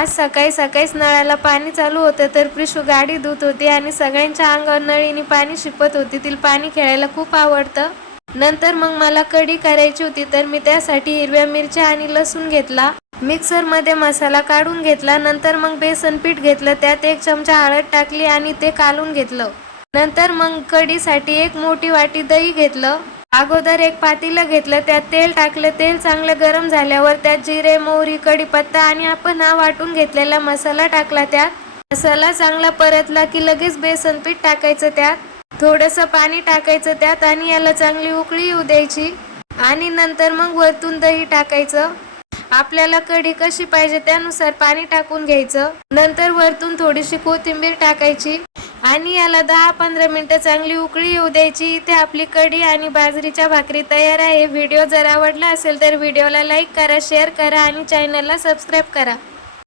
आज सकाळी सकाळीच नळाला पाणी चालू होतं तर प्रिशू गाडी धुत होती आणि सगळ्यांच्या अंगावर नळीने पाणी शिपत होती. तिला पाणी खेळायला खूप आवडतं. नंतर मग मला कढी करायची होती तर मी त्यासाठी हिरव्या मिरच्या आणि लसूण घेतला. मिक्सरमध्ये मसाला काढून घेतला. नंतर मग बेसन पीठ घेतलं, त्यात 1 चमचा हळद टाकली आणि ते कालून घेतलं. नंतर मग कढीसाठी 1 मोठी वाटी दही घेतलं. अगोदर एक पातेलं घेतलं, त्यात तेल टाकलं. तेल चांगलं गरम झाल्यावर त्यात जिरे, मोहरी, कढीपत्ता आणि आपण हा वाटून घेतलेला मसाला टाकला. त्यात मसाला चांगला परतला की लगेच बेसन पीठ टाकायचं. त्यात थोडंसं पाणी टाकायचं त्यात आणि याला चांगली उकळी येऊ द्यायची आणि नंतर मग वरतून दही टाकायचं. आपल्याला कढी कशी पाहिजे त्यानुसार पाणी टाकून घ्यायचं. नंतर वरतून थोडीशी कोथिंबीर टाकायची आणि याला 10-15 मिनिटं चांगली उकळी येऊ द्यायची. इथे आपली कढी आणि बाजरीच्या भाकरी तयार आहे. व्हिडिओ जर आवडला असेल तर व्हिडिओला लाईक करा, शेअर करा आणि चॅनलला सबस्क्राईब करा.